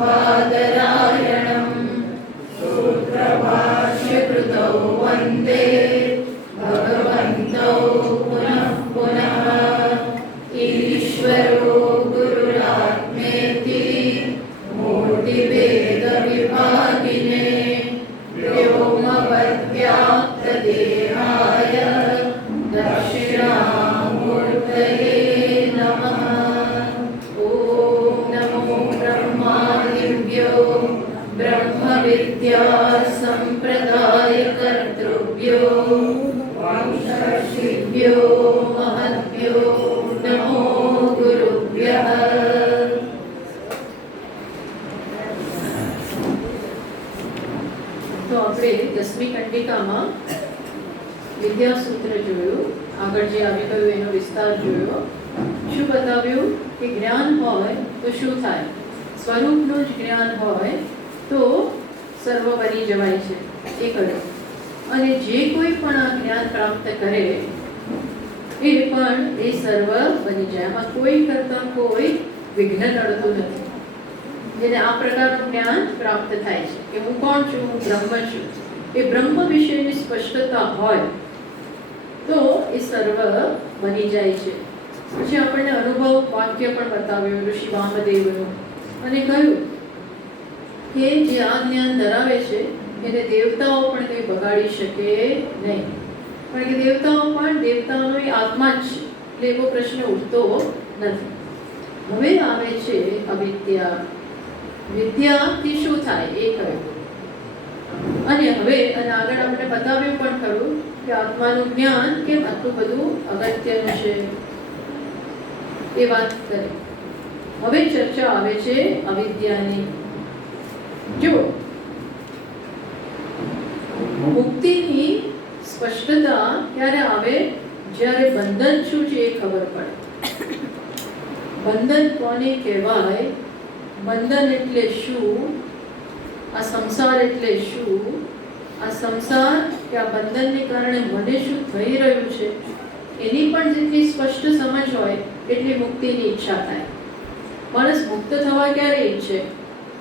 बादरायणं सूत्रभाष्यकृतौ वन्दे भगवन्तौ पुनः पुनः ईश्वरो गुरुरात्मेति मूर्तिभेदविभागिने व्योमवद्व्याप्तदेहाय दक्षिणामूर्तये नमः। ॐ नमो ब्रह्मादिभ्यो ब्रह्मविद्या सम्प्रदायकर्तृभ्यो वंशर्षिभ्यो महद्भ्यो नमो गुरुभ्यः। तो આપણે 10મી કંડિકામાં વિદ્યાસૂત્ર જોયું, આગળ જે આવી ગયું એનો વિસ્તાર જોયો. શું બતાવ્યું કે જ્ઞાન હોય તો શું થાય? સ્વરૂપનું જ જ્ઞાન હોય તો સર્વ બની જવાય છે એ કહ્યું. અને જે કોઈ પણ આ જ્ઞાન પ્રાપ્ત કરે એ પણ એ સર્વ બની જાય. આમાં કોઈ કરતા કોઈ વિઘ્ન નડતું નથી. જેને આ પ્રકારનું જ્ઞાન પ્રાપ્ત થાય છે કે હું કોણ છું, હું બ્રહ્મ છું, એ બ્રહ્મ વિશેની સ્પષ્ટતા હોય તો એ સર્વ બની જાય છે. પછી આપણને અનુભવ વાક્ય પણ બતાવ્યું ઋષિ વામદેવનું અને કહ્યું કે જે આ જ્ઞાન ધરાવે છે એને દેવતાઓ પણ કંઈ બગાડી શકે નહીં, કારણ કે દેવતાઓ પણ દેવતાઓનો આત્મા જ છે, એટલે એવો પ્રશ્ન ઉઠતો નથી. હવે આવે છે અવિદ્યા. વિદ્યાથી શું થાય એ કહ્યું. અને હવે અને આગળ આપણે બતાવ્યું પણ ખરું કે આત્માનું જ્ઞાન કેમ આટલું બધું અગત્યનું છે એ વાત કરી. હવે ચર્ચા આવે છે અવિદ્યાની. જો મુક્તિની સ્પષ્ટતા ક્યારે આવે? જ્યારે બંધન શું છે એ ખબર પડે. બંધન કોને કહેવાય? બંધન એટલે શું? આ સંસાર એટલે શું? આ સંસાર કે આ બંધનને કારણે મને શું થઈ રહ્યું છે એની પણ જેટલી સ્પષ્ટ સમજ હોય એટલી મુક્તિની ઈચ્છા થાય. માણસ મુક્ત થવા ક્યારે ઈચ્છે?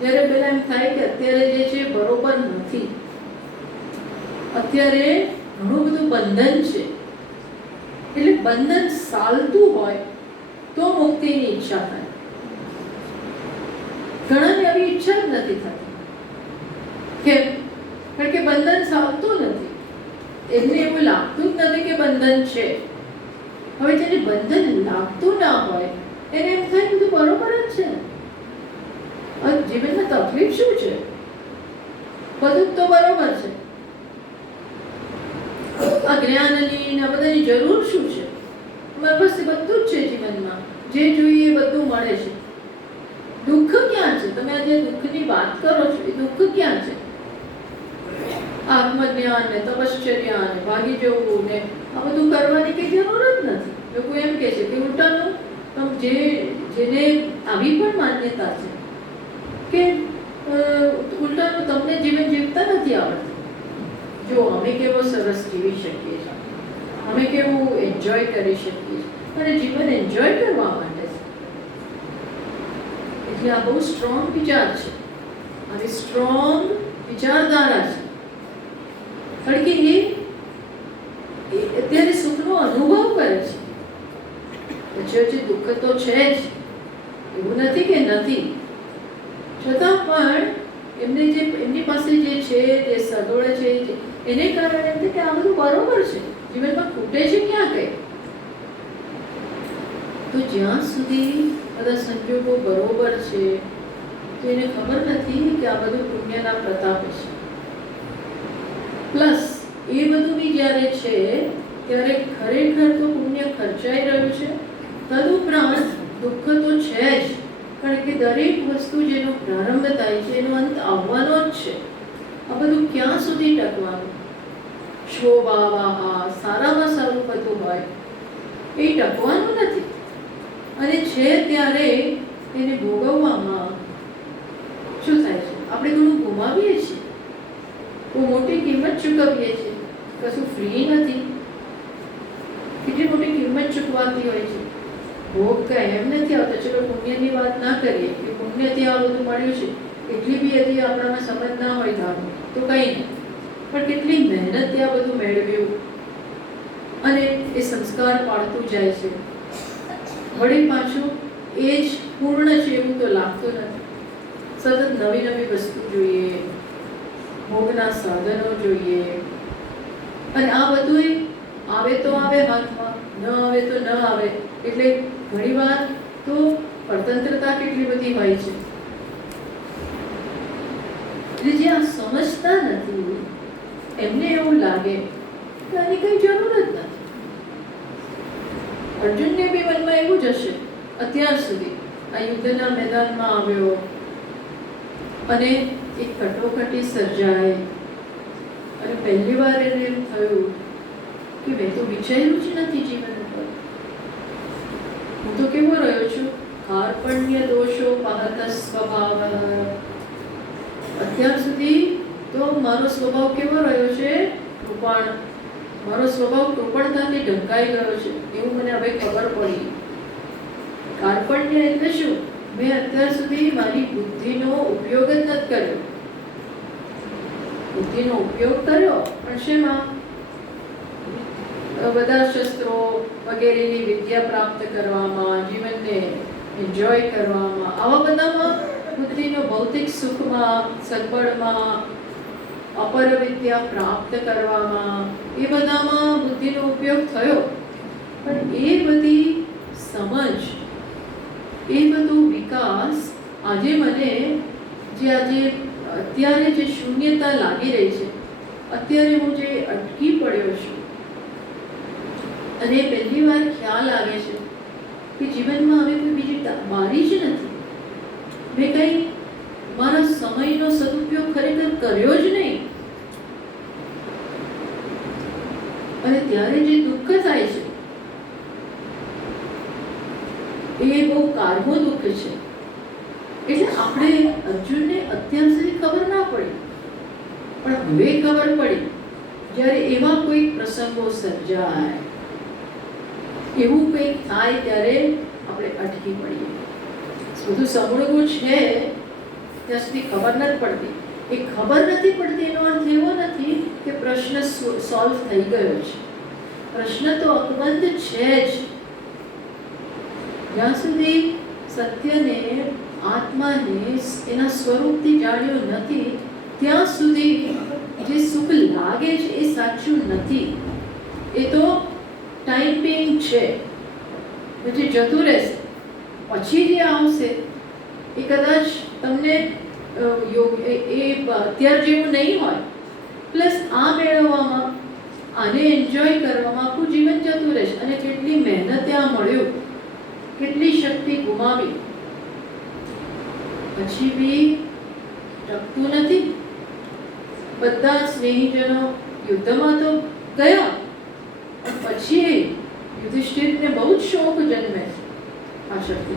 જ્યારે પહેલા એમ થાય કે અત્યારે જે છે બરોબર નથી, અત્યારે ઘણું બધું બંધન છે, એટલે બંધન ચાલતું હોય તો મુક્તિની ઈચ્છા થાય. ઘણાને આવી ઈચ્છા જ નથી થતી. કેમ? કારણ કે બંધન ચાલતું નથી, એમને એવું લાગતું જ નથી કે બંધન છે. હવે જેને બંધન લાગતું ના હોય એને એમ થાય બધું બરોબર જ છે, જીવનમાં તકલીફ શું છે, બધું તો બરોબર છે, આ જ્ઞાનની આ બધાની જરૂર શું છે, મારી પાસે બધું જ છે જીવનમાં, જે જોઈએ બધું મળે છે. દુઃખ ક્યાં છે? તમે આજે દુઃખની વાત કરો છો એ દુઃખ ક્યાં છે? આત્મજ્ઞાન ને તપશ્ચર્યા ને ભાગી જવું ને આ બધું કરવાની કઈ જરૂર જ નથી. લોકો એમ કહે છે કે ઉલટાનું જેને આવી પણ માન્યતા છે કે ઉલટાનું તમને જીવન જીવતા નથી આવડતું. જો અમે કેવો સરસ જીવી શકીએ છીએ, અમે કેવું એન્જોય કરી શકીએ છીએ, અને જીવન એન્જોય કરવા માટે છે. એટલે આ બહુ સ્ટ્રોંગ વિચાર છે, આવી સ્ટ્રોંગ વિચારધારા છે. કારણ કે એ અત્યારે સુખનો અનુભવ કરે છે, પછી હજી દુઃખ તો છે જ, એવું નથી કે નથી, છતાં પણ એમની પાસે જે છે જે સગવડ છે એને કારણે એમ કે આ બધું બરોબર છે, જીવનમાં ખૂટે છે ક્યાં કઈ. તો જ્યાં સુધી બધા સંજોગો બરોબર છે તો એને ખબર નથી કે આ બધું પુણ્યના પ્રતાપ છે. પ્લસ એ બધું બી જ્યારે છે ત્યારે ખરેખર તો પુણ્ય ખર્ચાઈ રહ્યું છે, તદુપરાંત દુઃખ તો છે જ, કારણ કે દરેક વસ્તુ જેનો પ્રારંભ થાય છે એનો અંત આવવાનો જ છે. આ બધું ક્યાં સુધી ટકવાનું? શોભાવાહા સારામાં સારું બધું હોય એ ટકવાનું નથી, અને છે ત્યારે એને ભોગવવામાં શું થાય છે? આપણે ઘણું ગુમાવીએ છીએ, બહુ મોટી કિંમત ચૂકવીએ છીએ. કશું ફ્રી નથી, કેટલી મોટી કિંમત ચૂકવાતી હોય છે. ભોગ કઈ એમ નથી આવતો. ચલો પુણ્યની વાત ના કરીએ કે પુણ્યથી આ બધું મળ્યું છે, એટલી બી હજી આપણામાં સમજ ના હોય તો કંઈ નહીં, પણ કેટલી મહેનતથી આ બધું મેળવ્યું અને એ સંસ્કાર પાડતું જાય છે. વળી પાછું એ જ પૂર્ણ છે એવું તો લાગતું નથી. સતત નવી નવી વસ્તુ જોઈએ, ભોગના સાધનો જોઈએ, અને આ બધું આવે તો આવે હાથમાં, ન આવે તો ન આવે. એટલે ઘણીવાર તો સ્વતંત્રતા કેટલી બધી હોય છે. જે આ સમજતા નથી એમને એવું લાગે કે આની કઈ જરૂર જ નથી. અર્જુનને બી મનમાં એવું જ હશે અત્યાર સુધી. આ યુદ્ધના મેદાનમાં આવ્યો અને એક કટોકટી સર્જાય અને પહેલી વાર એને એમ થયું કે મેં તો વિચાર્યું જ નથી જીવન ઉપર. હું તો કેવો રહ્યો છું, કાર્પણ્ય દોષો પાહત સ્વભાવ. અત્યાર સુધી તો મારો સ્વભાવ કેવો રહ્યો છે, કૃપણ. મારો સ્વભાવ કૃપણતાથી ઢંકાઈ ગયો છે એવું મને હવે ખબર પડી. કાર્પણ્ય એટલે શું? મેં અત્યાર સુધી મારી બુદ્ધિનો ઉપયોગ જ નથી કર્યો. બુદ્ધિનો ઉપયોગ કર્યો પણ શેમાં? બધા શસ્ત્રો વગેરેની વિદ્યા પ્રાપ્ત કરવામાં, જીવનને એન્જોય કરવામાં, આવા બધામાં બુદ્ધિનો ભૌતિક સુખમાં, સદબળમાં, અપર વિદ્યા પ્રાપ્ત કરવામાં, એ બધામાં બુદ્ધિનો ઉપયોગ થયો. પણ એ બધી સમજ, એ બધું વિકાસ આજે મને અત્યારે જે શૂન્યતા લાગી રહી છે, અત્યારે હું જે અટકી પડ્યો છું, અને પહેલી વાર ખ્યાલ આવે છે કે જીવનમાં હવે કોઈ બીજી મારી જ નથી. મેં કંઈ મારા સમયનો સદુપયોગ ખરેખર કર્યો જ નહીં. અને ત્યારે જે દુઃખ થાય છે એ બહુ કારમો દુઃખ છે. એટલે આપણે અર્જુનને અત્યાર સુધી ખબર ના પડી, પણ હવે ખબર પડી. જ્યારે એવા કોઈ પ્રસંગો સર્જાય, એવું કંઈક થાય ત્યારે આપણે અટકી પડીએ. બધું સમૂળગું છે ત્યાં સુધી ખબર નથી પડતી. એ ખબર નથી પડતી એનો અર્થ એવો નથી કે પ્રશ્ન સોલ્વ થઈ ગયો છે. પ્રશ્ન તો અકબંધ છે જ. જ્યાં સુધી સત્યને, આત્માને એના સ્વરૂપથી જાણ્યું નથી ત્યાં સુધી જે સુખ લાગે છે એ સાચું નથી. એ તો ટાઈમ બિંગ છે, પછી જતું રહેશે. પછી જે આવશે એ કદાચ તમને અત્યાર જેવું નહીં હોય. પ્લસ આ મેળવવામાં, આને એન્જોય કરવામાં આખું જીવન જતું રહેશે. અને કેટલી મહેનત ત્યાં મળ્યું, કેટલી શક્તિ ગુમાવી, પછી બી ટકતું નથી. બધા સ્નેહીજનો યુદ્ધમાં તો ગયા, પછી યુધિષ્ઠિરને બહુ જ શોક જન્મે છે આ શક્તિ.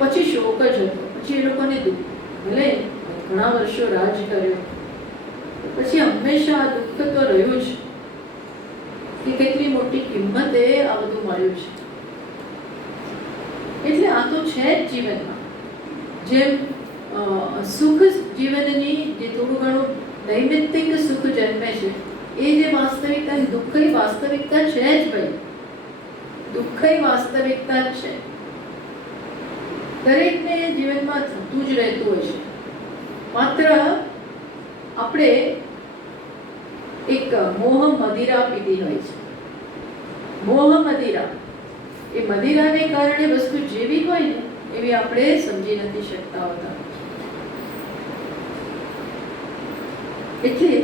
પછી શોક જ હતો. પછી એ લોકોને ભલે ઘણા વર્ષો રાજ કર્યો, પછી હંમેશા આ દુઃખ તો રહ્યું જ કે કેટલી મોટી કિંમતે આ બધું મળ્યું છે. એટલે આ તો છે જ જીવનમાં. જેમ સુખ જીવનની જે થોડું ઘણું નૈમિત્તિક સુખ જન્મે છે, એ જે વાસ્તવિકતા, દુઃખની વાસ્તવિકતા છે જ ભાઈ. દુઃખની વાસ્તવિકતા જ છે. દરેકને જીવનમાં થતું જ રહેતું હોય છે. માત્ર આપણે એક મોહ મદિરા પીધી હોય છે. મોહ મદિરા, એ મદિરાને કારણે વસ્તુ જેવી હોય ને એવી આપણે સમજી નથી શકતા હોતા. એટલે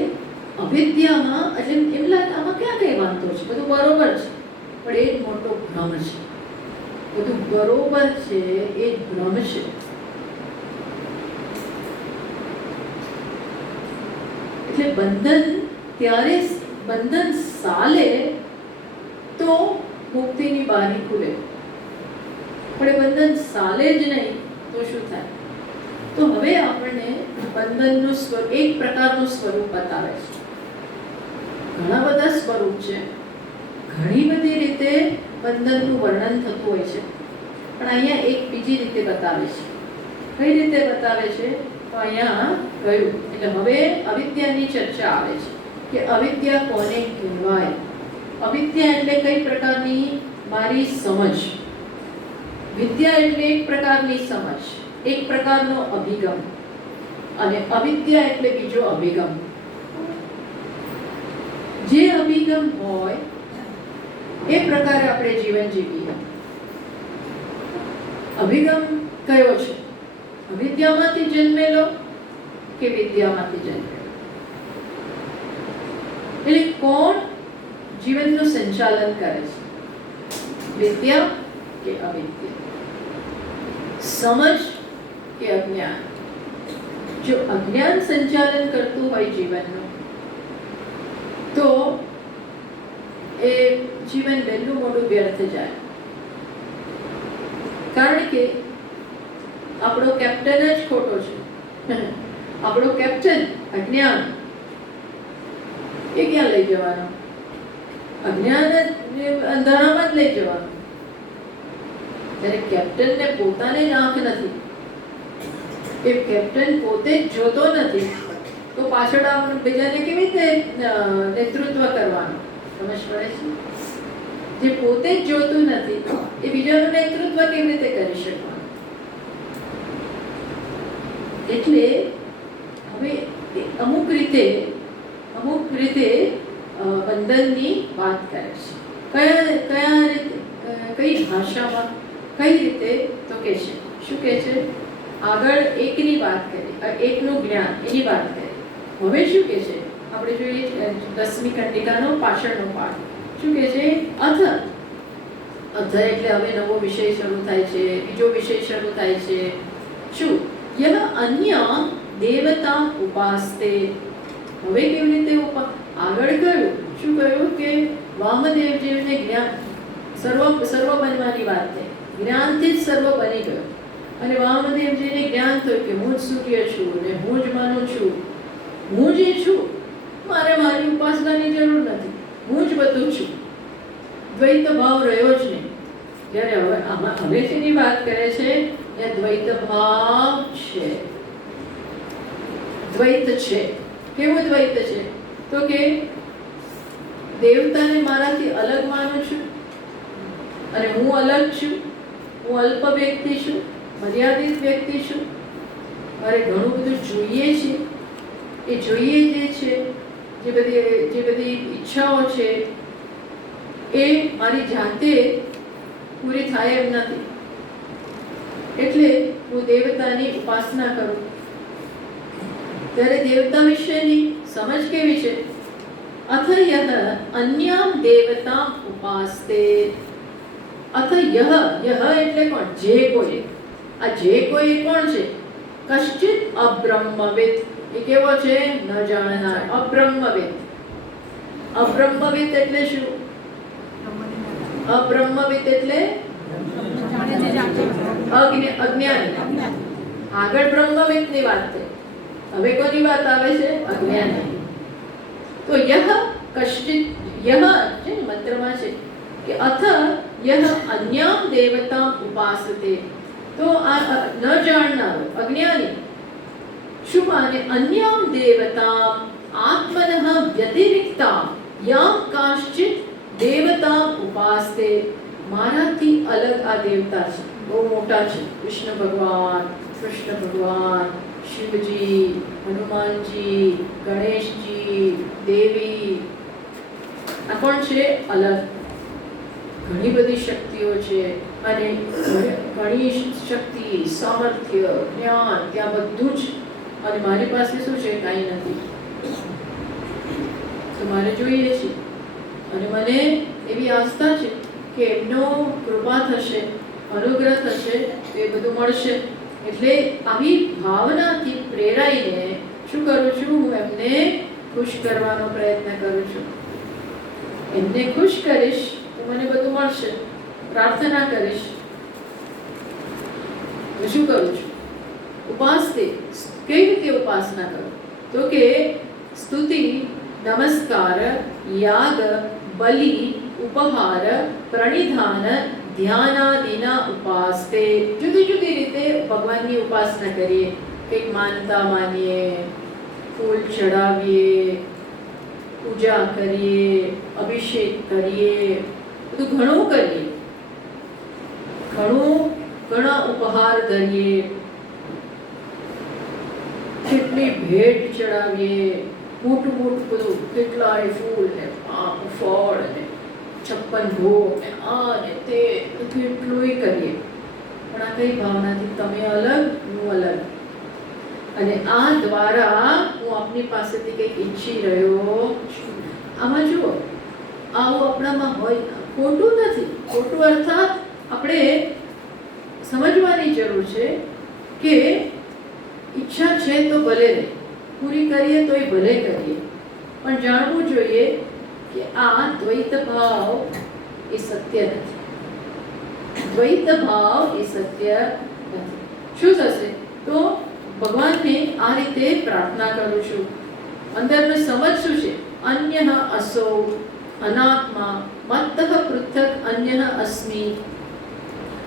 અવિદ્યામાં એટલે એમ લાગે આમાં ક્યાં કઈ વાંધો છે, બધું બરોબર છે, પણ એ જ મોટો ભ્રમ છે. બધું બરોબર છે એ જ ભ્રમ છે. એટલે બંધન ત્યારે બંધન સાલે તો મુક્તિની બારી ખુલે, પણ એ બંધન સાલે જ નહીં તો શું થાય? તો હવે આપણને બંધનનું સ્વરૂપ, એક પ્રકારનું સ્વરૂપ બતાવે છે. ઘણા બધા સ્વરૂપ છે, ઘણી બધી રીતે બંધનનું વર્ણન થતું હોય છે, પણ અહીંયા એક બીજી રીતે બતાવે છે. કઈ રીતે બતાવે છે? તો અહીંયા કહ્યું, એટલે હવે અવિદ્યાની ચર્ચા આવે છે કે અવિદ્યા કોને કહેવાય. અવિદ્યા એટલે કઈ પ્રકારની મારી સમજ. વિદ્યા એટલે એક પ્રકારની સમજ, એક પ્રકારનો અભિગમ, અને અવિદ્યા એટલે બીજો અભિગમ. જે અભિગમ હોય એ પ્રકારે આપણે જીવન જીવીએ. અભિગમ કયો છે? અવિદ્યામાંથી જન્મેલો કે વિદ્યામાંથી જન્મેલો? એટલે કોણ જીવનનું સંચાલન કરે છે? વિદ્યા કે અવિદ્યા? સમજ કે અજ્ઞાન? જો અજ્ઞાન સંચાલન કરતું હોય જીવનનું, તો એ જીવન વહેલું મોડું વ્યર્થ જાય. કારણ કે આપણો કેપ્ટન જ ખોટો છે. આપણો કેપ્ટન અજ્ઞાન, એ ક્યાં લઈ જવાનો? અજ્ઞાન અંધારામાં જ લઈ જવાનું. ત્યારે કેપ્ટનને પોતાને જ આંખ નથી, એ કેપ્ટન પોતે જ જોતો નથી, તો પાછળ બીજાને કેવી રીતે નેતૃત્વ કરવાનું? સમજ પડે છે? જે પોતે જ જોતું નથી એ બીજાનું નેતૃત્વ કેવી રીતે કરી શકવાનું? એટલે હવે અમુક રીતે બંધનની વાત કરે છે. કયા રીતે, કઈ ભાષામાં, કઈ રીતે? તો કે છે, શું કે છે? આગળ એકની વાત કરી, એકનું જ્ઞાન, એની વાત કરી. હવે શું કે છે? આપણે જોઈએ 10મી કંડિકાનો પાછળનો પાઠ. શું કે છે? અથ એટલે હવે નવો વિષય શરૂ થાય છે, બીજો વિષય શરૂ થાય છે. શું? યહ અન્ય દેવતા ઉપાસ્તે. હવે કેવી રીતે આગળ કહ્યું? શું કહ્યું? કે વામદેવજીને જ્ઞાન સર્વ બનવાની વાત થઈ. જ્ઞાનથી જ સર્વ બની ગયો. અને વામદેવજીને જ્ઞાન થયું કે હું જ સૂર્ય છું ને હું જ માનું છું, હું જે છું, મારે મારી ઉપાસનાની જરૂર નથી, હું જ બધું છું. દ્વૈત ભાવ રહ્યો જ નહીં. જ્યારે હવે જેની વાત કરે છે એ દ્વૈત ભાવ છે. દ્વૈત છે. કેવું દ્વૈત છે? તો કે દેવતાને મારાથી અલગ માનું છું, અને હું અલગ છું, હું અલ્પ વ્યક્તિ છું, મર્યાદિત વ્યક્તિ છું, મારે ઘણું બધું જોઈએ છે. એ જોઈએ જે છે, જે બધી ઈચ્છાઓ છે, એ મારી જાતે પૂરી થાય એમ નથી. એટલે હું દેવતાની ઉપાસના કરું. ત્યારે દેવતા વિશેની સમજ કેવી છે? અથ યહ અન્યામ દેવતા ઉપાસ્તે. અથ યહ એટલે કોણ? જે કોઈ. આ જે કોઈ કોણ છે? કશ્ચિત અબ્રહ્મવિદ. એ કેવો છે? ન જાણનાર, અબ્રહ્મવિદ. અબ્રહ્મવિદ એટલે શું? અબ્રહ્મવિદ એટલે અજ્ઞાની. આગળ બ્રહ્મવિદની વાત થઈ, હવે કોની વાત આવે છે? અજ્ઞાની. તો યહ કશ્ચિત, યહ છે ને મંત્રમાં છે કે અથ યહ અન્યામ દેવતા ઉપાસતે. તો આ ન જાણનારો અજ્ઞાની શું માને? અન્યામ દેવતા આત્મનઃ વ્યતિરિક્તા યામ કાશ્ચિત દેવતા ઉપાસતે. મારાથી અલગ આ દેવતા છે, બહુ મોટા છે. વિષ્ણુ ભગવાન, કૃષ્ણ ભગવાન, શિવજી, હનુમાનજી, ગણેશજી, દેવી. આ કોણ છે? અલગ. ઘણી બધી શક્તિઓ છે, અને ઘણી શક્તિ, સામર્થ્ય, જ્ઞાન, ત્યાં બધું જ. અને મારી પાસે શું છે? કાંઈ નથી. તો મારે જોઈએ છે, અને મને એવી આસ્થા છે કે એમનો કૃપા થશે, અનુગ્રહ થશે, તો એ બધું મળશે. એટલે આવી ભાવનાથી પ્રેરાઈને શું કરું છું? હું એમને ખુશ કરવાનો પ્રયત્ન કરું છું. એમને ખુશ કરીશ તો મને બધું મળશે. પ્રાર્થના કરીશ તો શું કરું છું? ઉપાસતે. કેવી રીતે ઉપાસના કરું? તો કે સ્તુતિ, નમસ્કાર, યાગ, બલિ, ઉપહાર પ્રણિધાન ધ્યાનાદિના ઉપાસ્તે. જુદી જુદી રીતે ભગવાનની ઉપાસના કરીએ. કંઈક માનતા માનીએ, ફૂલ ચડાવીએ, પૂજા કરીએ, અભિષેક કરીએ, બધું ઘણું કરીએ, ઘણા ઉપહાર કરીએ, કેટલી ભેટ ચડાવીએ, મોટું મોટું બધું, કેટલાય ફૂલ ને ફળ ને 56 ભોગ ને આ ને તે કેટલુંય કરીએ. પણ આ કઈ ભાવનાથી? તમે અલગ, હું અલગ, અને આ દ્વારા હું આપની પાસેથી કંઈક ઈચ્છી રહ્યો છું. આમાં જુઓ, આવું આપણામાં હોય, ખોટું નથી. ખોટું અર્થાત આપણે સમજવાની જરૂર છે કે ઈચ્છા છે તો ભલે રહે, પૂરી કરીએ તોય ભલે કરીએ, પણ જાણવું જોઈએ કે આ દ્વૈત ભાવ એ સત્ય નથી. દ્વૈત ભાવ એ સત્ય નથી. શું થશે? તો ભગવાનને આ રીતે પ્રાર્થના કરું છું. અંદરનું સમજ શું છે? અન્ય અસો અનાત્મા મત્તઃ પૃથક અન્ય અસ્મિ.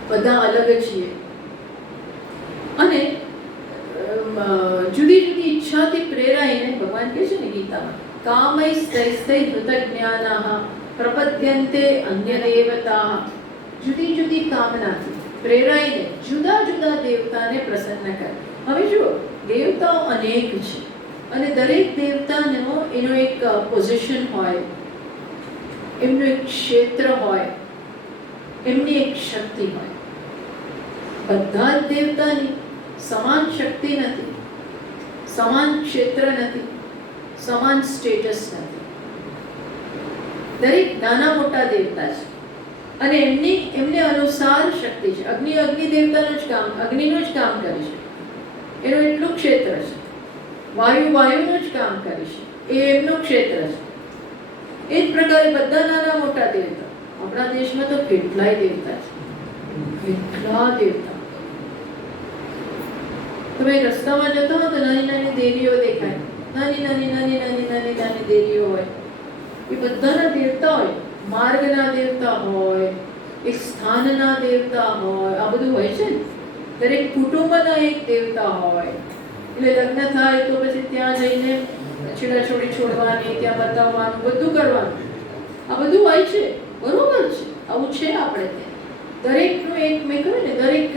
બધા અલગ છીએ અને જુદી જુદી ઈચ્છાથી પ્રેરાઈને ભગવાન કહે છે ને ગીતામાં, કામૈસ્તૈસ્તૈ હૃતજ્ઞાનાઃ પ્રપદ્યન્તે અન્ય દેવતાઃ. જુદી જુદી કામનાથી પ્રેરાઈને જુદા જુદા દેવતાને પ્રસન્ન કરે. હવે જુઓ, દેવતાઓ અનેક છે અને દરેક દેવતાનો એનો એક પોઝિશન હોય, એમનું એક ક્ષેત્ર હોય, એમની એક શક્તિ હોય. બધા જ દેવતાની સમાન શક્તિ નથી, સમાન ક્ષેત્ર નથી, સમાન સ્ટેટસ નથી. દરેક નાના મોટા દેવતા છે અને એમને અનુસાર શક્તિ છે. અગ્નિ દેવતાનું જ કામ, અગ્નિનું જ કામ કરે છે, એનું એટલું ક્ષેત્ર છે. વાયુનું જ કામ કરે છે, એ એમનું ક્ષેત્ર છે. એ જ પ્રકારે બધા નાના મોટા દેવતા. આપણા દેશમાં તો કેટલાય દેવતા છે, કેટલા દેવતા. તમે રસ્તામાં જતા હો તો નાની નાની દેવીઓ દેખાય, નાની દેવીઓ હોય. એ બધાના દેવતા હોય. માર્ગના દેવતા હોય, એક સ્થાનના દેવતા હોય, આ બધું હોય છે ને. દરેક કુટુંબના એક દેવતા હોય. એટલે લગ્ન થાય તો પછી ત્યાં જઈને છેડાછોડી છોડવાની, ત્યાં બતાવવાનું, બધું કરવાનું, આ બધું હોય છે. બરોબર છે, આવું છે આપણે ત્યાં. દરેકનું એક, મેં કહ્યું ને, દરેક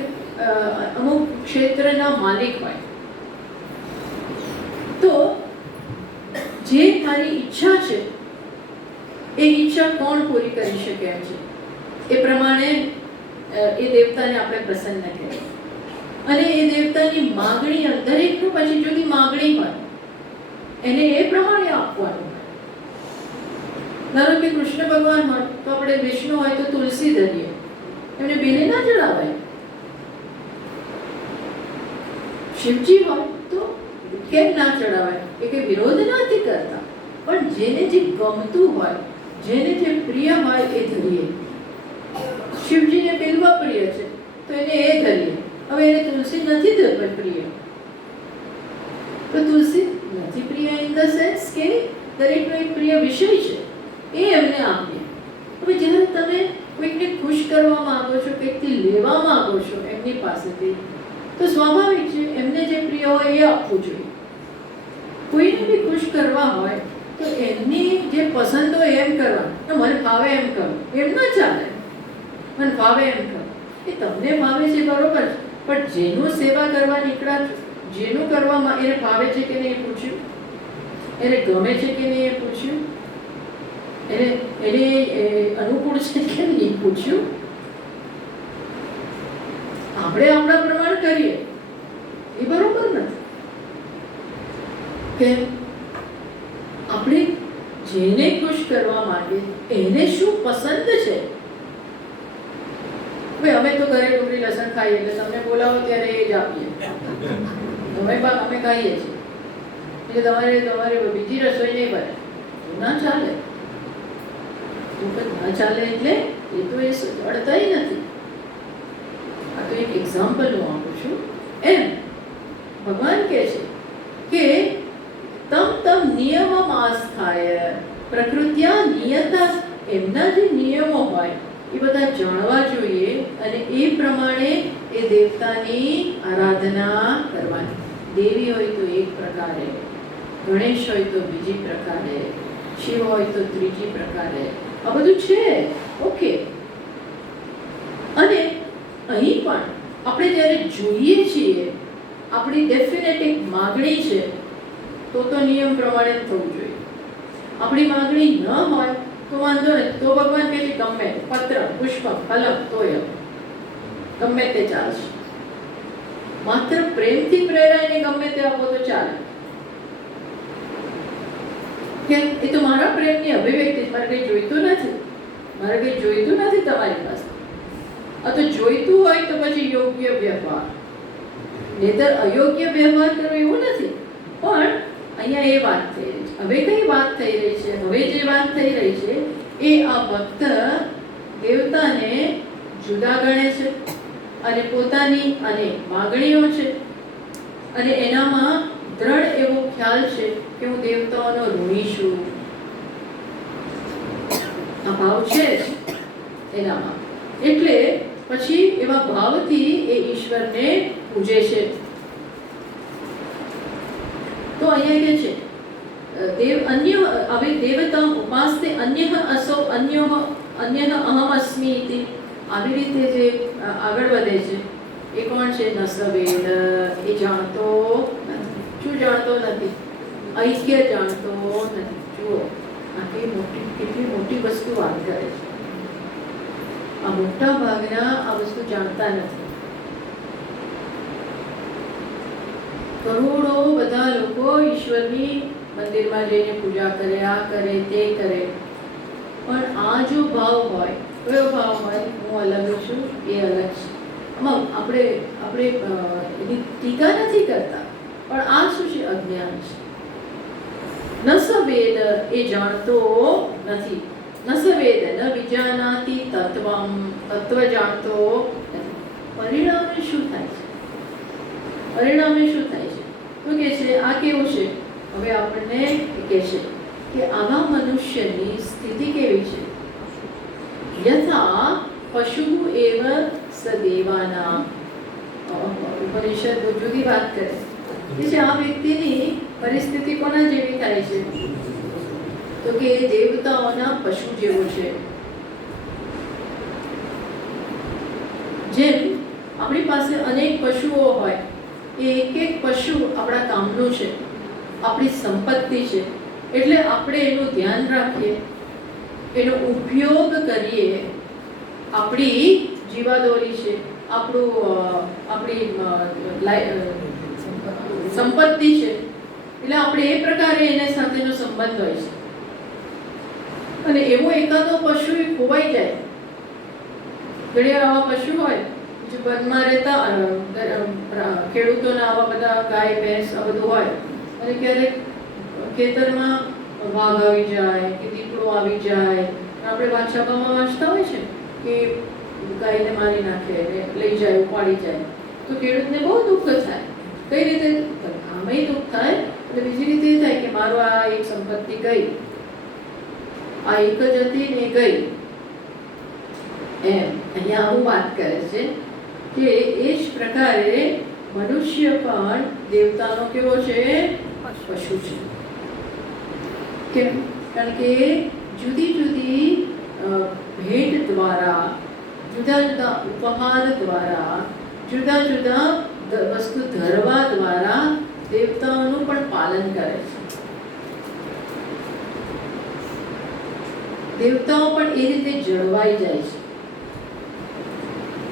અમુક ક્ષેત્રના માલિક હોય. તો જે મારી ઈચ્છા છે એ ઈચ્છા કોણ પૂરી કરી શકે છે? એ પ્રમાણે એ દેવતાને આપણે પ્રસન્ન કરીએ. અને એ દેવતાની માગણી, દરેકનું પછી જુદી માગણી હોય, એને એ પ્રમાણે આપવાનું હોય. ધારો કે કૃષ્ણ ભગવાન હોય તો આપણે, વિષ્ણુ હોય તો તુલસી ધરીએ, એમને બેને ના ચડાવાય. શિવજી હોય તો કેમ ના ચડાવાય? એ કે વિરોધ નથી કરતા, પણ જેને જે ગમતું હોય, જેને જે પ્રિય હોય એ ધરીએ. શિવજીને બિલ્વ પ્રિય છે તો એને એ ધરીએ. હવે એને તુલસી નથી પ્રિય, તો તુલસી નથી પ્રિય ઇન ધ સેન્સ કે દરેકનો એક પ્રિય વિષય છે, એ એમને આપીએ. હવે જ્યારે તમે કોઈકને ખુશ કરવા માંગો છો, કંઈકથી લેવા માંગો છો એમની પાસેથી, તો સ્વાભાવિક છે એમને જે પ્રિય હોય એ આપવું જોઈએ. કોઈને બી ખુશ કરવા હોય તો એમની જે પસંદ હોય એમ કરવાનું. મને ભાવે એમ કરો, એમ ના ચાલે. મને ભાવે એમ કરો, એ તમને ભાવે છે બરોબર છે, પણ જેનું સેવા કરવા નીકળ્યા છો, જેનું કરવામાં એને ભાવે છે કે નહીં એ પૂછ્યું, એને ગમે છે કે નહીં એ પૂછ્યું, એને અનુકૂળ છે કે નહીં પૂછ્યું. આપણે આપણા પ્રમાણ કરીએ એ બરોબર નથી. કેમ? આપણે જેને ખુશ કરવા માટે એને શું પસંદ છે. ભાઈ અમે તો ઘરે ડુંગળી લસણ ખાઈએ, એટલે તમને બોલાવો ત્યારે એ જ આપીએ. અમે ખાઈએ છીએ, એટલે તમારે બીજી રસોઈ નહીં બને, ના ચાલે. ના ચાલે એટલે એ તો એ અડતાઈ નથી. આ તો એક એક્ઝામ્પલ હું આપું છું. એમ ભગવાન કહે છે કે તમ નિયમમ આસ્થાય પ્રકૃત્યા નિયતા એમના જે નિયમો હોય એ બધા જાણવા જોઈએ અને એ પ્રમાણે એ દેવતાની આરાધના કરવાની. દેવી હોય તો એક પ્રકારે, ગણેશ હોય તો બીજી પ્રકારે, શિવ હોય તો ત્રીજી પ્રકારે. આ બધું છે, ઓકે. અને અહીં પણ આપણે જ્યારે જોઈએ છીએ આપણી ડેફિનેટ એક માગણી છે તો નિયમ પ્રમાણે જ થવું જોઈએ. આપણી માગણી ન હોય તો વાંધો નહીં, તો ભગવાન કહે છે ગમે પત્ર પુષ્પ ફલમ તોય ગમે તે ચાલશે. માત્ર પ્રેમથી પ્રેરાઈને ગમે તે આપો તો ચાલે. કેમ? એ તો મારા પ્રેમની અભિવ્યક્તિ. મારે કંઈ જોઈતું નથી, મારે કંઈ જોઈતું નથી તમારી પાસે. આ તો જોઈતું હોય તો પછી યોગ્ય વ્યવહાર, નહીંતર અયોગ્ય વ્યવહાર કરવો એવું નથી. પણ અહીંયા એ વાત થઈ રહી છે. હવે કઈ વાત થઈ રહી છે? હવે જે વાત થઈ રહી છે એ આ ભક્ત દેવતાને જુદા ગણે છે અને પોતાની અનેક માગણીઓ છે અને એનામાં દ્રઢ એવો ખ્યાલ છે કે હું દેવતાઓનો ઋણી છું. આ ભાવ છે જ એનામાં. એટલે પછી એવા ભાવથી એ ઈશ્વરને પૂજે છે. તો અહીંયા કે છે દેવ અન્ય હવે દેવતા ઉપાસ્તે અન્ય અસો અન્ય અહમ અસ્મિ ઇતિ. આવી રીતે જે આગળ વધે છે એ કોણ છે? નસવેદ. એ જાણતો નથી. શું જાણતો નથી? ઐક્ય જાણતો નથી. જુઓ કેટલી મોટી વસ્તુ વાત કરે છે. આ મોટા ભાગના આ વસ્તુ જાણતા નથી. કરોડો બધા લોકો ઈશ્વરની મંદિરમાં જઈને પૂજા કરે, આ કરે તે કરે, પણ આ જો ભાવ હોય, કયો ભાવ હોય? હું અલગ છું, એ અલગ છે. આમાં આપણે એની ટીકા નથી કરતા, પણ આ શું છે? અજ્ઞાન છે. ન સવેદ, એ જાણતો નથી. ન સવેદ ન વિજાનાતિ તત્વમ, તત્વ જાણતો નથી. પરિણામે શું થાય છે? પરિણામે શું થાય છે? તો કે છે આ કેવું છે? હવે આપણને કહે છે કે આવા મનુષ્યની સ્થિતિ કેવી છે? યથા પશુ એવ સદેવાના. ઉપનિષદ જુદી વાત કરે છે. આ વ્યક્તિની પરિસ્થિતિ કોના જેવી થાય છે? તો કે દેવતાઓના પશુ જેવો છે. જેમ આપણી પાસે અનેક પશુઓ હોય, એ એક એક પશુ આપણા કામનું છે, આપણી સંપત્તિ છે. એટલે આપણે એનું ધ્યાન રાખીએ, એનો ઉપયોગ કરીએ. આપણી જીવાદોરી છે, આપણી સંપત્તિ છે, એટલે આપણે એ પ્રકારે એના સાથેનો સંબંધ હોય છે. અને એવો એકાદો પશુ ખોવાઈ જાય. ઘણી આવા પશુ હોય જે વનમાં રહેતા, ખેડૂતોના આવા બધા ગાય ભેંસ આ બધું હોય, અને ક્યારેક ખેતરમાં વાઘ આવી જાય કે દીપડો આવી જાય. આપણે વાંચવામાં વાંચતા હોય છે કે ગાયને મારી નાખે, લઈ જાય, ઉપાડી જાય. તો ખેડૂતને બહુ દુઃખ થાય. કઈ રીતે? આમાંય દુઃખ થાય અને બીજી રીતે એ થાય કે મારો આ એક સંપત્તિ ગઈ, આ એક જ હતી ને ગઈ. એમ અહીંયા આવું વાત કરે છે કે એ જ પ્રકારે મનુષ્ય પણ દેવતાનો કેવો છે? પશુ છે. કેમ? કારણ કે જુદી જુદી ભેટ દ્વારા, જુદા જુદા ઉપહાર દ્વારા, જુદા જુદા વસ્તુ ધરવા દ્વારા દેવતાઓનું પણ પાલન કરે છે. દેવતાઓ પણ એ રીતે જળવાઈ જાય છે.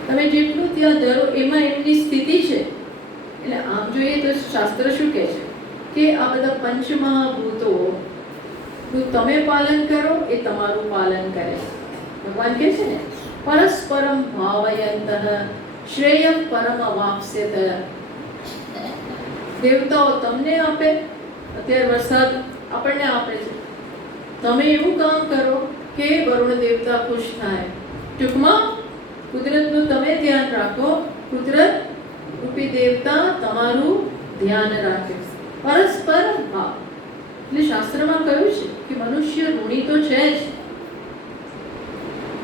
તમે જેટલું ત્યાં ધરો એમાં એમની સ્થિતિ છે. એટલે આમ જોઈએ તો શાસ્ત્ર શું કહે છે કે આ બધા પંચમહાભૂતો તમે પાલન કરો, એ તમારું પાલન કરે. ભગવાન કહે છે ને, પરસ્પરમ ભાવયંતઃ શ્રેય પરમ અવાપ્સ્યત. દેવતાઓ તમને આપે, અત્યારે વરસાદ આપણને આપે છે. તમે એવું કામ કરો કે વરુણ દેવતા ખુશ થાય. ટૂંકમાં કુદરતનું તમે ધ્યાન રાખો, કુદરત રૂપી દેવતા તમારું ધ્યાન રાખે. પરસ્પર ભાવ. એટલે શાસ્ત્રમાં કહ્યું છે કે મનુષ્ય ઋણી તો છે જ,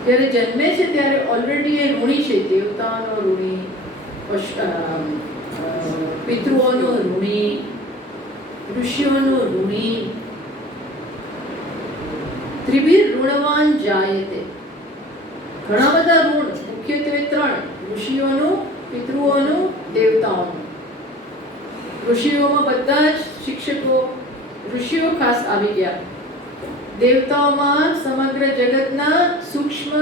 જ્યારે જન્મે છે ત્યારે ઓલરેડી એ ઋણી છે, દેવતાઓનો ઋણી, પિતૃઓનો ઋણી, ઋષિઓનો ઋણી. ત્રિભિર ઋણવાન જાયતે. ઘણા બધા ઋણ, મુખ્યત્વે 3: ઋષિઓનું, પિતૃઓનું, દેવતાઓનું. ઋષિઓમાં બધા જ શિક્ષકો, ઋષિઓ ખાસ આવી ગયા. દેવતાઓમાં સમગ્ર જગતના સૂક્ષ્મ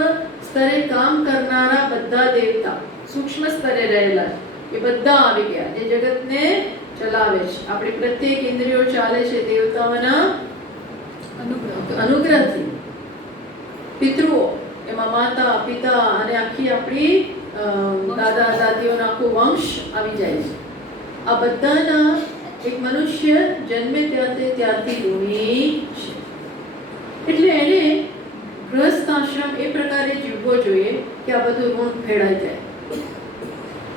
સ્તરે કામ કરનારા બધા દેવતા, સૂક્ષ્મ સ્તરે રહેલા એ બધા આવી ગયા, જે જગતને ચલાવે છે. આપણી પ્રત્યેક ઇન્દ્રિયો ચાલે છે દેવતાઓના અનુગ્રહથી. પિતૃઓ, એમાં માતા, પિતા અને આખી આપણી દાદા દાદીઓનો આખો વંશ આવી જાય છે. આ બધાના એક મનુષ્ય જન્મે ત્યારથી ઋણી છે. એટલે એને ગૃહસ્થાશ્રમ એ પ્રકારે જીવવો જોઈએ કે આ બધું ઋણ ફેડાઈ જાય.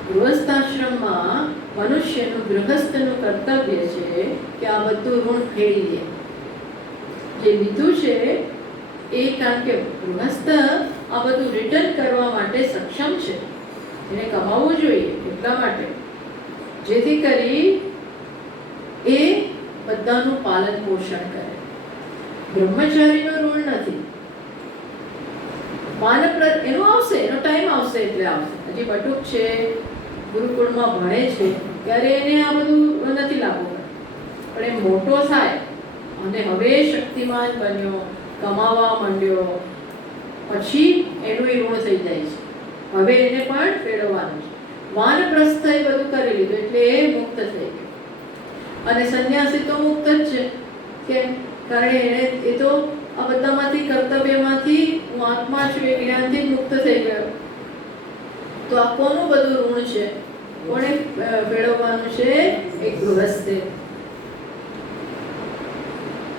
ગૃહસ્થાશ્રમમાં મનુષ્યનું, ગૃહસ્થનું કર્તવ્ય છે કે આ બધું ઋણ ફેડી દે. જે લીધું છે એ, કારણ કે ગૃહસ્થ આ બધું રિટર્ન કરવા માટે સક્ષમ છે, એને કમાવવું જોઈએ એટલા માટે, જેથી કરી એ બધાનું પાલન પોષણ કરે. બ્રહ્મચારીનો ઋણ નથી. માનપ્રદ એનો આવશે, એનો ટાઈમ આવશે એટલે આવશે. હજી બટુક છે, ગુરુકુળમાં ભણે છે, ત્યારે એને આ બધું નથી લાગવું. પણ એ મોટો થાય અને હવે શક્તિમાન બન્યો, કમાવા માંડ્યો, પછી એનું ઋણ થઈ જાય છે. હવે એને પણ ફેરવવાનું છે. વાનપ્રસ્થ એ બધું કરી લીધું એટલે એ મુક્ત થઈ ગયો. અને સંન્યાસી તો મુક્ત જ છે. કેમ? કારણ એને એ તો આ બધામાંથી, કર્તવ્યમાંથી, હું આત્મા છું એ જ્ઞાનથી મુક્ત થઈ ગયો. તો આ કોનું બધું ઋણ છે? કોને ફેરવવાનું છે? એક ગૃહસ્થે.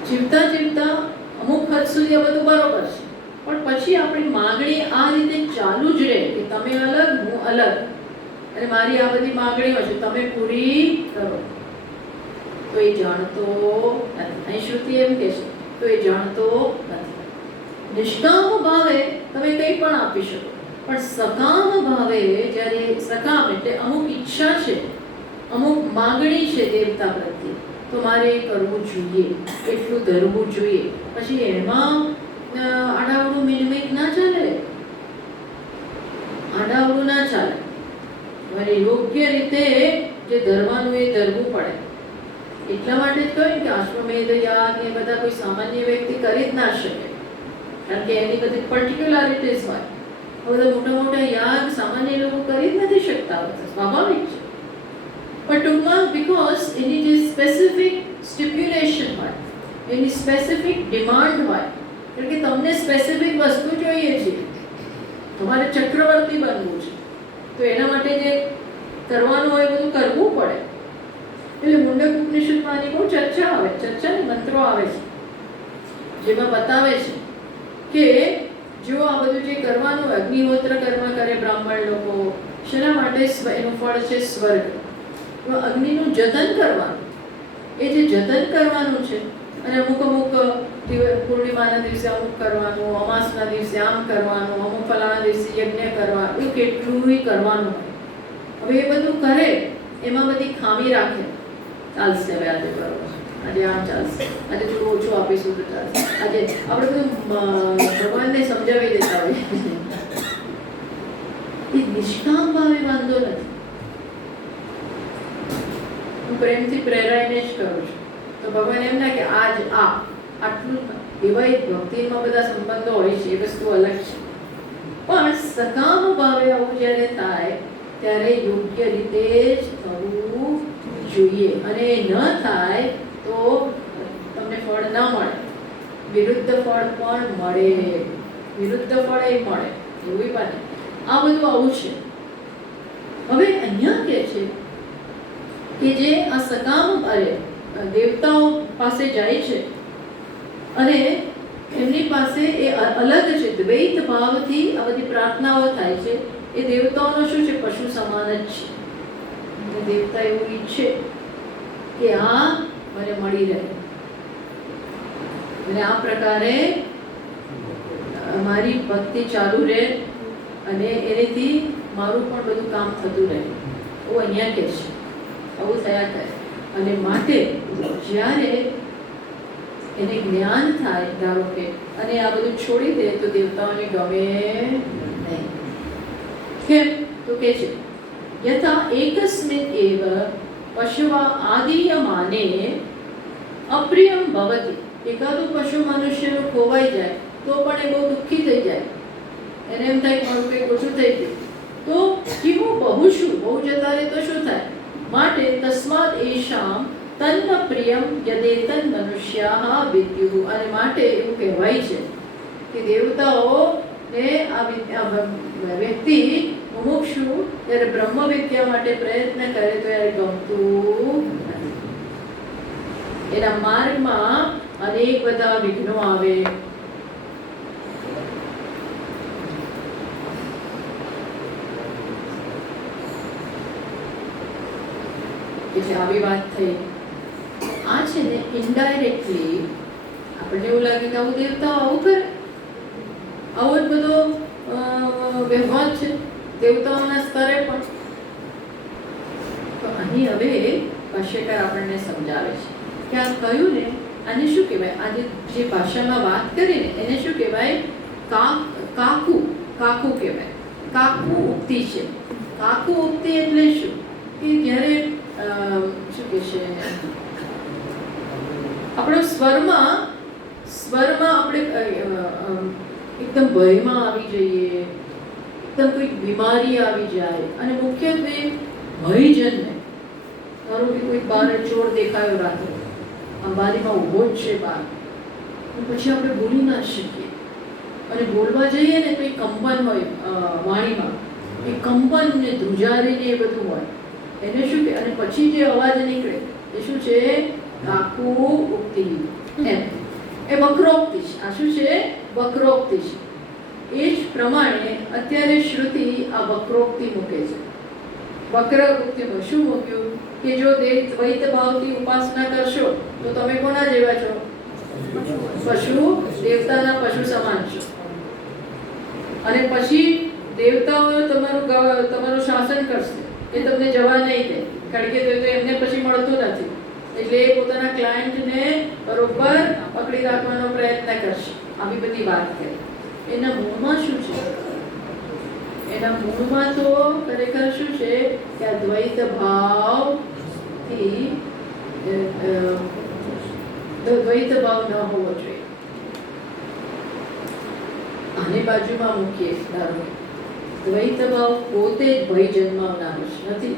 જીવતા જીવતા અમુક હદ સુધી આ બધું બરોબર છે, પણ પછી આપણી માંગણી આ રીતે ચાલુ જ રહે કે તમે અલગ, હું અલગ, અને મારી આ બધી માંગણીઓ છે તમે પૂરી કરો. તો એ જાણતો નથી. અહીં શ્રુતિ એમ કે છે, તો એ જાણતો નથી. નિષ્કામ ભાવે તમે કંઈ પણ આપી શકો, પણ સકામ ભાવે, જ્યારે સકામ એટલે અમુક ઈચ્છા છે, અમુક માંગણી છે દેવતા પ્રત્યે, તો મારે કરવું જોઈએ, એટલું ધરવું જોઈએ. પછી એમાં આડાવડું મિનમેક ના ચાલે, આડાવડું ના ચાલે. મારે યોગ્ય રીતે જે ધરવાનું એ ધરવું પડે. એટલા માટે જ કહ્યું કે અશ્વમેધ યાગ એ બધા કોઈ સામાન્ય વ્યક્તિ કરી જ ના શકે, કારણ કે એની બધી પર્ટિક્યુલારિટીઝ હોય. બધા મોટા મોટા યાગ સામાન્ય લોકો કરી જ નથી શકતા હોતા, સ્વાભાવિક છે. પણ ટૂંકમાં બીકોઝ એની જે સ્પેસિફિક સ્ટિપ્યુલેશન હોય, એની સ્પેસિફિક ડિમાન્ડ હોય, કારણ કે તમને સ્પેસિફિક વસ્તુ જોઈએ છે, તમારે ચક્રવર્તી બનવું છે, તો એના માટે જે કરવાનું હોય બધું કરવું પડે. એટલે મુંડક ઉપનિષદમાં આની બહુ ચર્ચા આવે, ચર્ચાની મંત્રો આવે છે, જેમાં બતાવે છે કે જો આ બધું જે કરવાનું, અગ્નિહોત્ર કર્મ કરે બ્રાહ્મણ લોકો, શેના માટે? એનું ફળ છે સ્વર્ગ. અગ્નિનું જતન કરવાનું, એ જે જતન કરવાનું છે, અને અમુક પૂર્ણિમાના દિવસે અમુક કરવાનું, અમાસના દિવસે આમ કરવાનું, અમુક ફલાણા દિવસે યજ્ઞ કરવાનું, એ કેટલું કરવાનું હોય. હવે એ બધું કરે, એમાં બધી ખામી રાખે, ચાલશે હવે આજે બરોબર, આજે આમ ચાલશે, આજે થોડું ઓછું આપીશું તો ચાલશે. આજે આપણે બધું ભગવાનને સમજાવી દેતા હોઈએ. એ નિષ્કામ ભાવે વાંધો નથી. હું પ્રેમથી પ્રેરાઈને જ કરું છું, તો ભગવાન એમ ના કે આજ આટલું. એવા ભક્તિમાં બધા સંબંધો હોય છે, એ વસ્તુ અલગ છે. પણ સકામ ભાવે આવું જ્યારે થાય ત્યારે યોગ્ય રીતે જ થવું જોઈએ, અને ન થાય તો તમને ફળ ન મળે, વિરુદ્ધ ફળ પણ મળે. વિરુદ્ધ ફળ એ મળે, એવું બને. આ બધું આવું છે. હવે અહીંયા કે છે કે જે આ સકામ દેવતાઓ પાસે જાય છે અને એમની પાસે એ અલગ છે, દ્વૈત ભાવથી આ બધી પ્રાર્થનાઓ થાય છે. એ દેવતાઓનો શું છે? પશુ સમાન જ છે. દેવતા એવું ઈચ્છે કે આ મને મળી રહે, અને આ પ્રકારે મારી ભક્તિ ચાલુ રહે અને એનેથી મારું પણ બધું કામ થતું રહે. હું અહીંયા કે છે આવું થયા કરે. અને માટે જ્યારે એને જ્ઞાન થાય ધારો કે અને આ બધું છોડી દે તો દેવતાઓને ગમે નહીં. કેમ તો કે છે યથા એકસ્મિન એવ પશુવા આદિયમાને અપ્રિયમ ભવતી. એકાદું પશુ મનુષ્યનું ખોવાઈ જાય તો પણ એ બહુ દુઃખી થઈ જાય. એને એમ થાય કે મારું કંઈક ઓછું થઈ ગયું તો કિમુ બહુશું, બહુ જતા રહે તો શું થાય? માટે તસ્માદ એશામ તન્ન પ્રિયમ યદેતન મનુષ્યાઃ વિદ્યુઃ. અને માટે એવું કહેવાય છે કે દેવતાઓ ને આ વ્યક્તિ મુમુક્ષુ જ્યારે બ્રહ્મ વિદ્યા માટે પ્રયત્ન કરે તો ત્યારે ગમતું નથી. એના માર્ગમાં અનેક બધા વિઘ્નો આવે. એટલે આવી વાત થઈ. આ છે ને ઇનડાયરેક્ટલી આપણને એવું લાગે કે આવું દેવતાઓ આવું કરે, આવો જ બધો વ્યવહાર છે દેવતાઓના સ્તરે પણ. તો અહીં હવે ભાષ્યકાર આપણને સમજાવે છે કે આ કહ્યું ને આને શું કહેવાય? આજે જે ભાષામાં વાત કરી ને એને શું કહેવાય? કાકુ કાકુ કહેવાય. કાકુ ઉક્તિ છે. કાકુ ઉક્તિ એટલે શું કે જ્યારે શું કે છે આપણો સ્વરમાં આપણે એકદમ ભયમાં આવી જઈએ, એકદમ કોઈક બીમારી આવી જાય અને મુખ્યત્વે ભય જન્મે. ધારો કે કોઈ બહાર ચોર દેખાયો રાત્રે, અંબારીમાં ઊભો જ છે બહાર, પછી આપણે બોલી ના શકીએ અને બોલવા જઈએ ને તો એ કંપન હોય વાણીમાં, એ કંપન ને ધ્રુજારી ને એ બધું હોય. એને શું કે અને પછી જે અવાજ નીકળે એ શું છે? કાકુ ઉક્તિ. એમ એ વક્રોક્તિ છે. આ શું છે? વક્રોક્તિ છે. એ જ પ્રમાણે અત્યારે શ્રુતિ આ વક્રોક્તિ મૂકે છે. વક્રોક્તિમાં શું મૂક્યું કે જો દ્વૈત ભાવથી ઉપાસના કરશો તો તમે કોના જેવા છો? પશુ, દેવતાના પશુ સમાન છો. અને પછી દેવતાઓ તમારું શાસન કરશે, એ તમને જવા નહીં દે, કારણ કે એમને પછી મળતું નથી. એટલે એ પોતાના ક્લાયન્ટને બરોબર પકડી રાખવાનો પ્રયત્ન કરશે. આવી બધી વાત કરી. એના મૂળમાં શું છે? એના મૂળમાં તો ખરેખર શું છે કે આ દ્વૈત ભાવથી દ્વૈત ભાવ ન હોવો જોઈએ. આને બાજુમાં મૂકીએ. દ્વૈત ભાવ પોતે જ ભય જન્માવનાર નથી.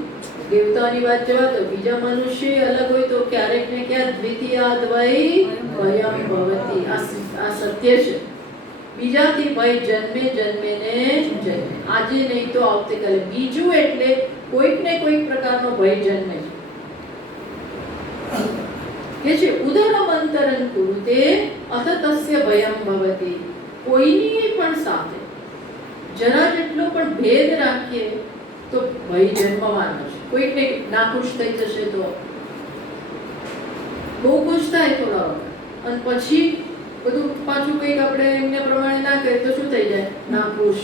દેવતાની વાત જવા દો, બીજા મનુષ્ય અલગ હોય તો ક્યારેક ને ક્યારેક દ્વિતીય ભયમ ભવતી. આ સત્ય છે. બીજાથી ભય જન્મે ને જન્મે. આજે નહીં તો આવતીકાલે. બીજું એટલે કોઈક ને કોઈક પ્રકારનો ભય જન્મે છે. કે છે ઉદરમંતરં કુરુતે અથ તસ્ય ભયમ ભવતી. કોઈની પણ સાથે જરા જેટલો પણ ભેદ રાખીએ તો ભય જન્મવાનો છે. કોઈકને નાખુશ થઈ જશે તો બહુ ખુશ થાય થોડા વખત અને પછી બધું પાછું કંઈક આપણે એમને પ્રમાણે ના કરીએ તો શું થઈ જાય? નાખુશ.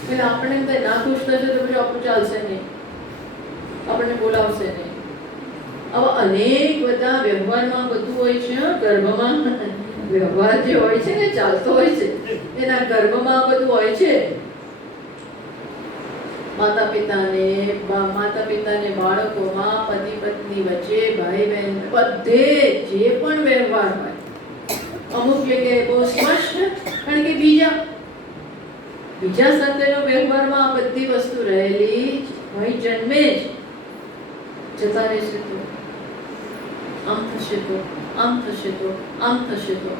એટલે આપણે એમ થાય નાખુશ થશે તો પછી આપણું ચાલશે નહીં, આપણને બોલાવશે નહીં. આવા અનેક બધા વ્યવહારમાં બધું હોય છે. ગર્ભમાં વ્યવહાર જે હોય છે ને ચાલતો હોય છે, એના ગર્ભમાં બધું હોય છે. માતા પિતાને બાળકોમાં, પતિ પત્ની વચ્ચે, ભાઈ બહેન, બધે જે પણ વ્યવહાર હોય અમુક જગ્યાએ બહુ સ્પષ્ટ, કારણ કે બીજા સાથેનો વ્યવહારમાં આ બધી વસ્તુ રહેલી ભય જન્મે જ. જતા રહેશે તો આમ થશે તો આમ થશે તો આમ થશે તો.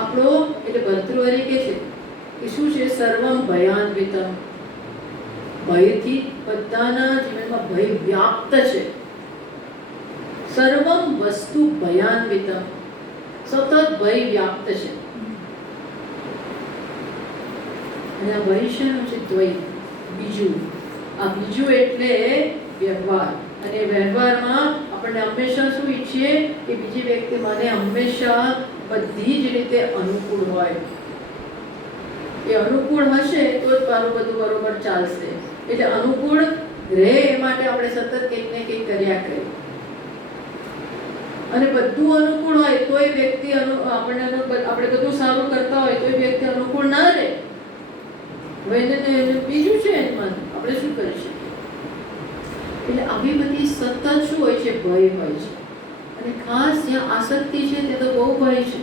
આપણો એટલે ભર્તૃહરિ કે છે કે શું છે? સર્વમ ભયાન્વિતમ. ભયથી બધાના જીવનમાં ભય વ્યાપ્ત છે. સર્વમ વસ્તુ ભયાન્વિતમ. સતત ભય વ્યાપ્ત છે. અને આ ભય શેનું છે? દ્વૈત. બીજું. આ બીજું એટલે વ્યવહાર. અને વ્યવહારમાં આપણને હંમેશા શું ઈચ્છીએ કે બીજી વ્યક્તિ મને હંમેશા બધી જ રીતે અનુકૂળ હોય. એ અનુકૂળ હશે તો જ મારું બધું બરોબર ચાલશે. એટલે અનુકૂળ રહે એ માટે આપણે સતત કંઈક ને કંઈક કર્યા કરીએ. અને બધું અનુકૂળ હોય તોય વ્યક્તિ આપણે બધું સારું કરતા હોય તોય વ્યક્તિ અનુકૂળ ના રહે, બીજું છે એમાં આપણે શું કરી શકીએ. એટલે આવી બધી સતત શું હોય છે, ભય હોય છે. અને ખાસ જ્યાં આસક્તિ છે તે તો બહુ ભય છે.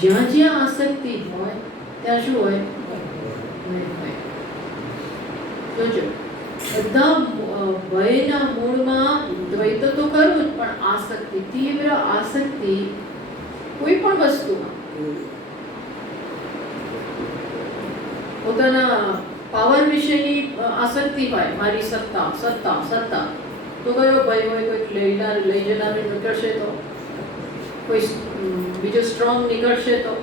જ્યાં જ્યાં આસક્તિ હોય ત્યાં શું હોય, જોજો બધા ભયના મૂળમાં દ્વૈત તો ખરું જ, પણ આસક્તિ, તીવ્ર આસક્તિ કોઈ પણ વસ્તુમાં, પોતાના પાવર વિશેની આસક્તિ હોય, મારી સત્તા સત્તા સત્તા, તો કયો ભય હોય, કોઈ લઈ જનાર નીકળશે તો, કોઈ બીજો સ્ટ્રોંગ નીકળશે તો.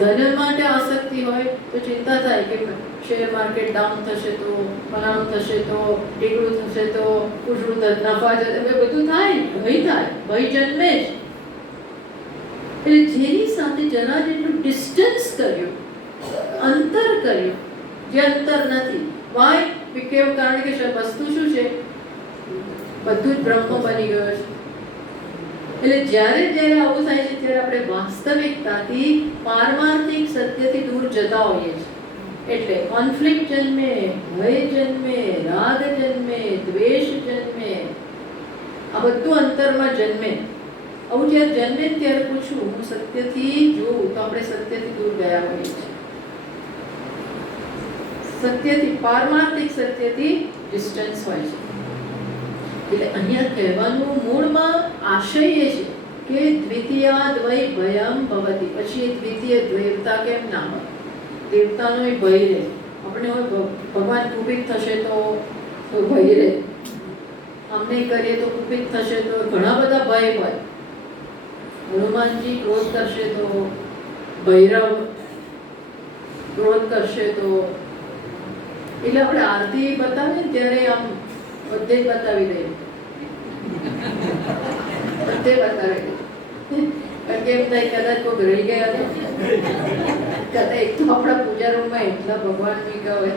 ધન માટે આસક્તિ હોય તો ચિંતા થાય કે શેર માર્કેટ ડાઉન થશે તો, ફલાણું થશે તો, ટીકડું થશે તો, ઉછળું નફા જશે, બધું થાય, ભય થાય, ભય જન્મે જ. એટલે જેની સાથે જરા જેટલું ડિસ્ટન્સ કર્યું, અંતર કર્યું, જે અંતર નથી. વાય કેવું? કારણ કે વસ્તુ શું છે, બધું જ બ્રહ્મ બની ગયો છે. એટલે જ્યારે જ્યારે આવું થાય છે ત્યારે આપણે વાસ્તવિકતાથી, પારમાર્થિક સત્યથી દૂર જતા હોઈએ છીએ. એટલે કોન્ફ્લિક્ટ જન્મે, ભય જન્મે, રાગ જન્મે, દ્વેષ જન્મે, આ બધું અંતરમાં જન્મે. આવું જ્યારે જન્મે ત્યારે પૂછવું, હું સત્યથી જોઉં તો આપણે સત્યથી દૂર ગયા હોઈએ છીએ. સત્યથી, પારમાર્થિક સત્યથી ડિસ્ટન્સ હોય છે. એટલે અહીંયા કહેવાનું મૂળમાં આશય એ છે કે દ્વિતીયાદ્વય ભયમ ભવતિ. પછી એ દ્વિતીય દ્વૈવતા કેમ ના હોય? દેવતાનો એ ભય રહે. આપણે હોય ભગવાન કુપિત થશે તો ભય રહે, આમ નહીં કરીએ તો કુપિત થશે તો, ઘણા બધા ભય હોય. હનુમાનજી ક્રોધ કરશે તો, ભૈરવ ક્રોધ કરશે તો. એટલે આપણે આરતી બતાવીએ ને ત્યારે આમ બધે જ બતાવી દઈએ, બધે બતાવી દઈએ. કારણ કે એમ થાય કદાચ કોઈ રહી ગયા તો, કદાચ એક તો આપણા પૂજા રૂમમાં એટલા ભગવાન મૂક્યા હોય,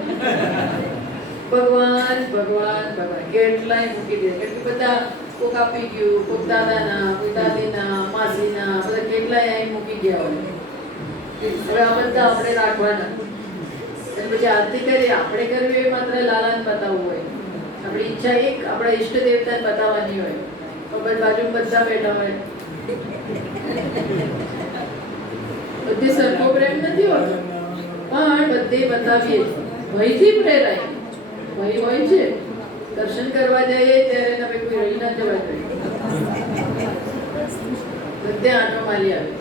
ભગવાન ભગવાન ભગવાન કેટલાય મૂકી દે. કેટલી બધા કોક આપી ગયું, કોક દાદાના, કોઈ દાદીના, માસીના, બધા કેટલાય અહીં મૂકી ગયા હોય. હવે આ બધા આપણે રાખવાના. પછી આરતી કરીએ, આપણે કરવી એ માત્ર લાલાને બતાવવું હોય. આપણી ઈચ્છા એક આપણા ઈષ્ટ દેવતાને બતાવવાની હોય, તો બાજુ બધા બેઠા હોય. બધે સરખો પ્રેમ નથી હોતો, પણ બધે બતાવીએ. ભયથી પ્રેરાય, ભય હોય છે. દર્શન કરવા જઈએ ત્યારે તમે કોઈ રહી ના જવા જોઈએ, બધે આંટો મારી આવે.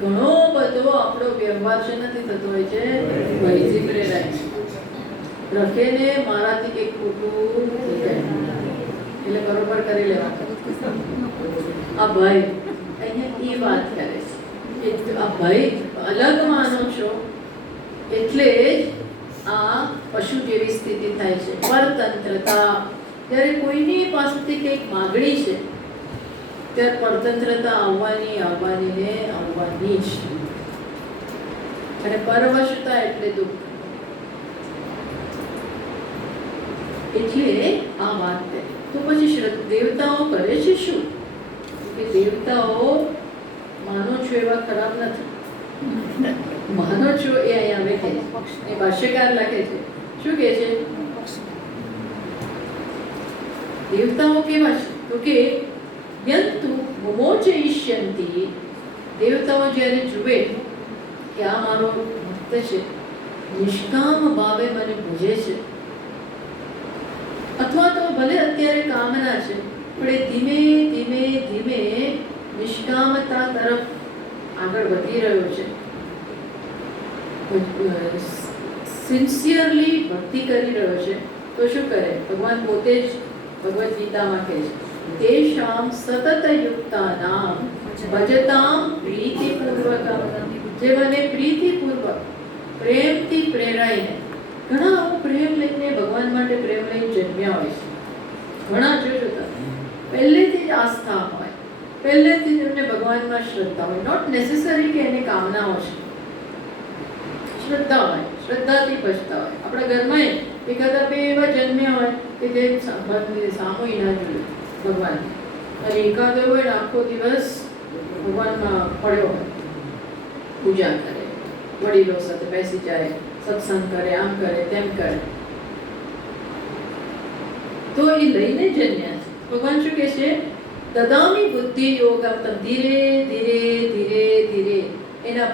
ઘણો બધો આપણો વ્યવહાર છે નથી થતો હોય છે ભયથી પ્રેરાય. રખે ને મારાથી કંઈક ખોટું એટલે બરોબર કરી લેવાનું. આ ભય અહીંયા એ વાત કરે છે. આ ભય અલગ માનો છો એટલે જ આ પશુ જેવી સ્થિતિ થાય છે. પરતંત્રતા, જ્યારે કોઈની પાસેથી કંઈક માગણી છે ત્યારે પરતંત્રતા આવવાની ને આવવાની જ. અને પરવશતા એટલે દુઃખ. એટલે આ વાત કરી. તો પછી દેવતાઓ કરે છે શું? કે દેવતાઓ માનો છો એવા ખરાબ નથી. માનો છો એ અહીંયા લખે છે, એ ભાષ્યકાર લખે છે. શું કહે છે? દેવતાઓ કેવા છે? તો કે યંતુ મોચયિષ્યંતિ. દેવતાઓ જ્યારે જુએ કે આ મારો ભક્ત છે, નિષ્કામ ભાવે મને ભજે છે, અથવા તો ભલે અત્યારે કામના છે પણ એ ધીમે ધીમે ધીમે નિષ્કામતા તરફ આગળ વધી રહ્યો છે, સિન્સિયરલી ભક્તિ કરી રહ્યો છે, તો શું કરે? ભગવાન પોતે જ ભગવદ્ ગીતામાં કહે છે, તેષાં સતત યુક્તાનામ ભજતામ પ્રીતિપૂર્વકમ. જે મને પ્રીતિપૂર્વક, પ્રેમથી પ્રેરાઈને, ઘણા આવો પ્રેમ લઈને, ભગવાન માટે પ્રેમ લઈને જન્મ્યા હોય છે. ઘણા જોજો તમે પહેલેથી જ આસ્થા હોય, પહેલેથી જ એમને ભગવાનમાં શ્રદ્ધા હોય. નોટ નેસેસરી કે એને કામનાઓ છે, શ્રદ્ધા હોય, શ્રદ્ધાથી ભજતા હોય. આપણા ઘરમાં એકાદા બે એવા જન્મ્યા હોય કે જે સામૂહિક ના જોયું ભગવાન, અને એકાદ હોય ને આખો દિવસ ભગવાનમાં પડ્યો હોય, પૂજા કરે, વડીલો સાથે બેસી જાય, સત્સંગ કરે, આમ કરે તેમ કરે, તો એ લઈને જન્યા છે. ભગવાન શું કહે છે? દદામી બુદ્ધિ યોગમ. ધીરે ધીરે ધીરે ધીરે એના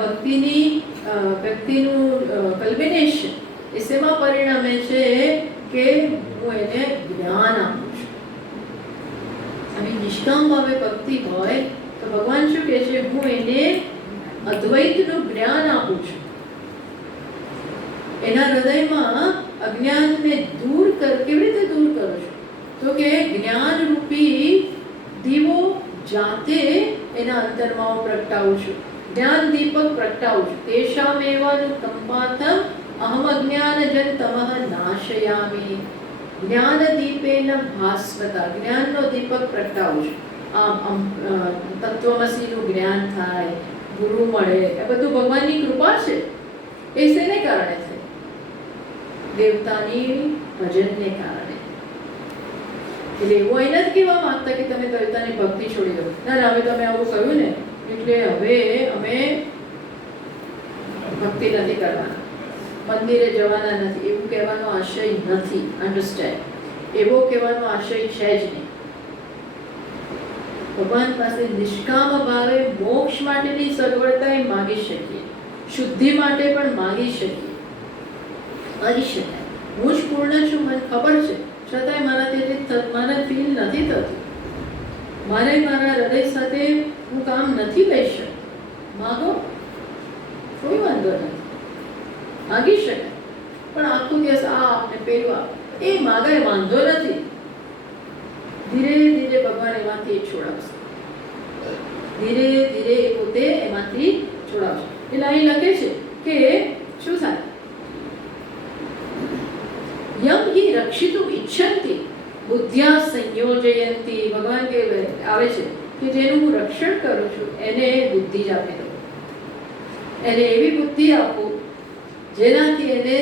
વ્યક્તિનું કલ્બિનેશન એ શેમાં પરિણમે છે કે હું એને જ્ઞાન આપું છું. અને નિષ્કામ ભાવે ભક્તિ હોય તો ભગવાન શું કહે છે? હું એને અદ્વૈતનું જ્ઞાન આપું છું. એના હૃદયમાં અજ્ઞાનને કેવી રીતે દૂર કરું છું? તો કે જ્ઞાન રૂપી દીવો જાતે એના અંતરમાં હું પ્રગટાવું છું, જ્ઞાન દીપક પ્રગટાવું છું. તેષામેવાનું કંપાથમ અહમ અજ્ઞાનજન તમઃ નાશયામિ. જ્ઞાન દીપેન ભાસ્વતા, જ્ઞાનનો દીપક પ્રગટાવું છું. આમ તત્વમસીનું જ્ઞાન થાય, ગુરુ મળે, એ બધું ભગવાનની કૃપા છે. એ શેને કારણે છે? દેવતાની ભજનને કારણે. એટલે એવું અહીં નથી કહેવા માંગતા કે તમે દેવતાની ભક્તિ છોડી દો. ના, હવે તમે આવું કહ્યું ને એટલે હવે અમે ભક્તિ નથી કરવાના, મંદિરે જવાના નથી, એવું કહેવાનો આશય નથી. અન્ડરસ્ટેન્ડ? એવો કહેવાનો આશય છે જ નહીં. ભગવાન પાસે નિષ્કામ ભાવે મોક્ષ માટેની સગવડતા એ માગી શકીએ, શુદ્ધિ માટે પણ માગી શકીએ, કરી શકાય. હું જ પૂર્ણ છું, મને ખબર છે, છતાંય મારાથી મને ફીલ નથી થતું, મારે મારા હૃદય સાથે હું કામ નથી લઈ શકતી. માગો, કોઈ વાંધો નથી, માગી શકાય. પણ આખું દિવસ આ આપને પેલું આપ, એ માગાય વાંધો નથી. ધીરે ધીરે ભગવાન એમાંથી છોડાવશે, ધીરે ધીરે એ પોતે એમાંથી છોડાવશે. એટલે અહીં લખે છે કે શું થાય? યમ હિ રક્ષિતું ઈચ્છન્તિ બુદ્ધ્યા સંયોજયંતી. ભગવાન કે આવે છે કે જેનું હું રક્ષણ કરું છું એને બુદ્ધિ જ આપી દઉં, એને એવી બુદ્ધિ આપું જેનાથી એને